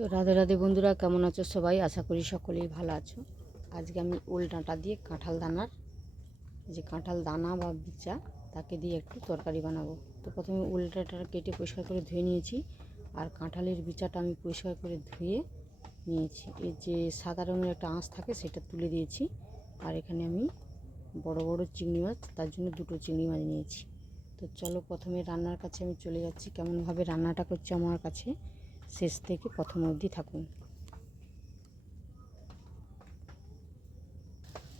তো রাধে রাধে বন্ধুরা, কেমন আছো সবাই? আশা করি সকলেই ভালো আছো। আজকে আমি ওল ডাঁটা দিয়ে কাঁঠাল দানার যে কাঁঠাল দানা বা বিচা তাকে দিয়ে একটু তরকারি বানাবো। তো প্রথমে ওল ডাঁটা কেটে পরিষ্কার করে ধুয়ে নিয়েছি, আর কাঁঠালের বিচাটা আমি পরিষ্কার করে ধুয়ে নিয়েছি। এই যে সাদা রঙের একটা আঁশ থাকে সেটা তুলে দিয়েছি। আর এখানে আমি বড় বড় চিংড়ি মাছ, তার জন্য দুটো চিংড়ি মাছ নিয়েছি। তো চলো প্রথমে রান্নার কাছে আমি চলে যাচ্ছি। কেমনভাবে রান্নাটা করছি আমার কাছে শেষ থেকে প্রথম অবধি থাকুন।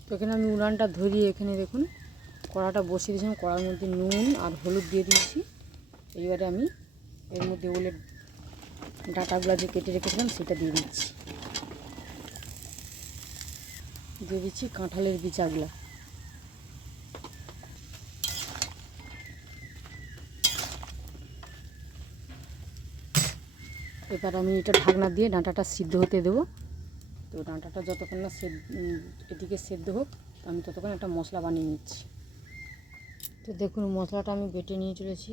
তো এখানে আমি উনানটা ধরিয়ে এখানে দেখুন কড়াটা বসিয়ে দিয়েছিলাম। কড়ার মধ্যে নুন আর হলুদ দিয়ে দিয়েছি। এইবারে আমি এর মধ্যে ওলের ডাঁটাগুলো যে কেটে রেখেছিলাম সেটা দিয়ে দিচ্ছি। দিয়ে দিচ্ছি কাঁঠালের বিচাগুলো। এবার আমি এটা ঢাকনা দিয়ে ডাঁটাটা সিদ্ধ হতে দেবো। তো ডাঁটাটা যতক্ষণ না এদিকে সেদ্ধ হোক আমি ততক্ষণ একটা মশলা বানিয়ে নিচ্ছি। তো দেখুন মশলাটা আমি বেটে নিয়ে চলেছি।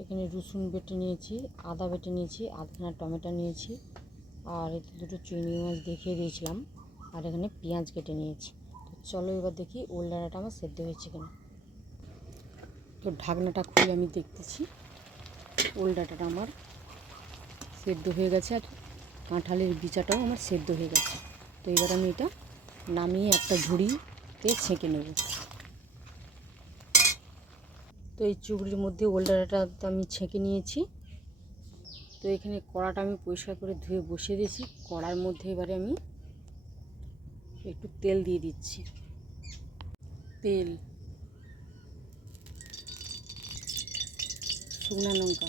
এখানে রসুন বেটে নিয়েছি, আদা বেটে নিয়েছি, আধখানা টমেটো নিয়েছি, আর এতে দুটো চিংড়ি মাছ দেখিয়ে দিয়েছিলাম, আর এখানে পেঁয়াজ কেটে নিয়েছি। তো চলো এবার দেখি ওল ডাঁটাটা আমার সেদ্ধ হয়েছে কিনা। তো ঢাকনাটা খুলে আমি দেখতেছি ওল ডাঁটাটা আমার সেদ্ধ হয়ে গেছে, আর কাঁঠালের বিচাটাও আমার সেদ্ধ হয়ে গেছে। তো এবার আমি এটা নামিয়ে একটা ঝুড়িতে ছেঁকে নেব। তো এই চুবড়ির মধ্যে ওল ডাঁটাটা আমি ছেঁকে নিয়েছি। তো এখানে কড়াটা আমি পরিষ্কার করে ধুয়ে বসিয়ে দিয়েছি। কড়ার মধ্যে এবারে আমি একটু তেল দিয়ে দিচ্ছি। তেল, শুকনো লঙ্কা,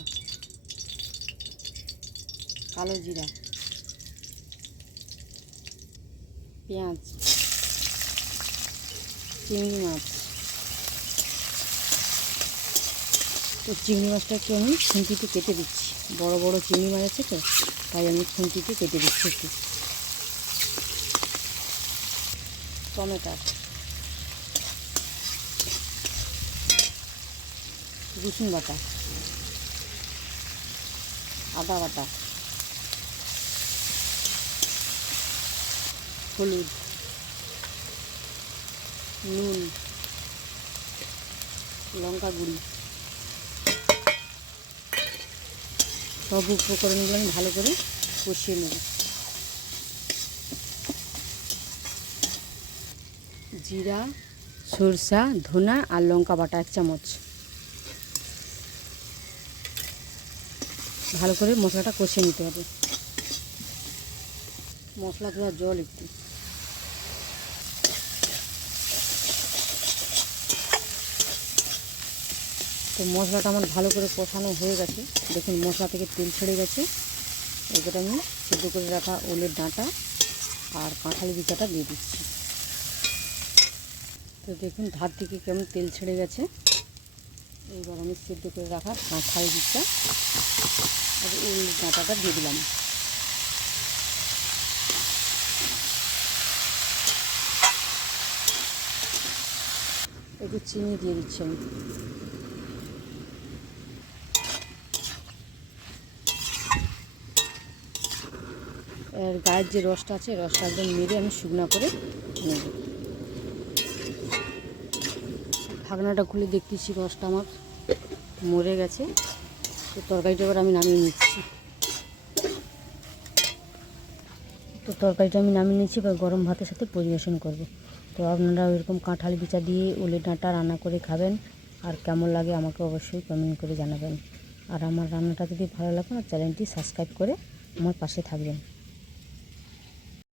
কালো জিরা, পেঁয়াজ, চিংড়ি মাছ। তো চিংড়ি মাছটা একটু আমি খুন্তিতে কেটে দিচ্ছি। বড় বড় চিংড়ি মাছ আছে তো তাই আমি খুন্তিতে কেটে দিচ্ছি একটু। টমেটো, রসুন বাটা, আদা বাটা, হলুদ, নুন, লঙ্কা গুঁড়ি, সব উপকরণগুলো আমি ভালো করে কষিয়ে নেব। জিরা, সরষা, ধনা আর লঙ্কা বাটা 1 চামচ। ভালো করে মশলাটা কষিয়ে নিতে হবে। মশলা ধোয়া জল একটু। তো মশলাটা আমার ভালো করে কষানো হয়ে গেছে। দেখুন মশলা থেকে তেল ছেড়ে গেছে। এবার আমি সেদ্ধ করে রাখা ওলের ডাঁটা আর কাঁঠাল বিচাটা দিয়ে দিচ্ছি। তো দেখুন ধার থেকে কেমন তেল ছেড়ে গেছে। এইবার আমি সেদ্ধ করে রাখা কাঁঠাল বিচা আর ওল ডাঁটাটা দিয়ে দিলাম। একটু চিনি দিয়ে দিচ্ছি আমি। এর গায়ের যে রসটা আছে রসটা একদম মেরে আমি শুকনো করে নেব। ঢাকনাটা খুলে দেখতেছি রসটা আমার মরে গেছে। তো তরকারিটা এবার আমি নামিয়ে নিচ্ছি। এবার গরম ভাতের সাথে পরিবেশন করব। তো আপনারা এরকম কাঁঠাল বিচা দিয়ে ওলের ডাঁটা রান্না করে খাবেন, আর কেমন লাগে আমাকে অবশ্যই কমেন্ট করে জানাবেন। আর আমার রান্নাটা যদি ভালো লাগে আমার চ্যানেলটি সাবস্ক্রাইব করে আমার পাশে থাকবেন।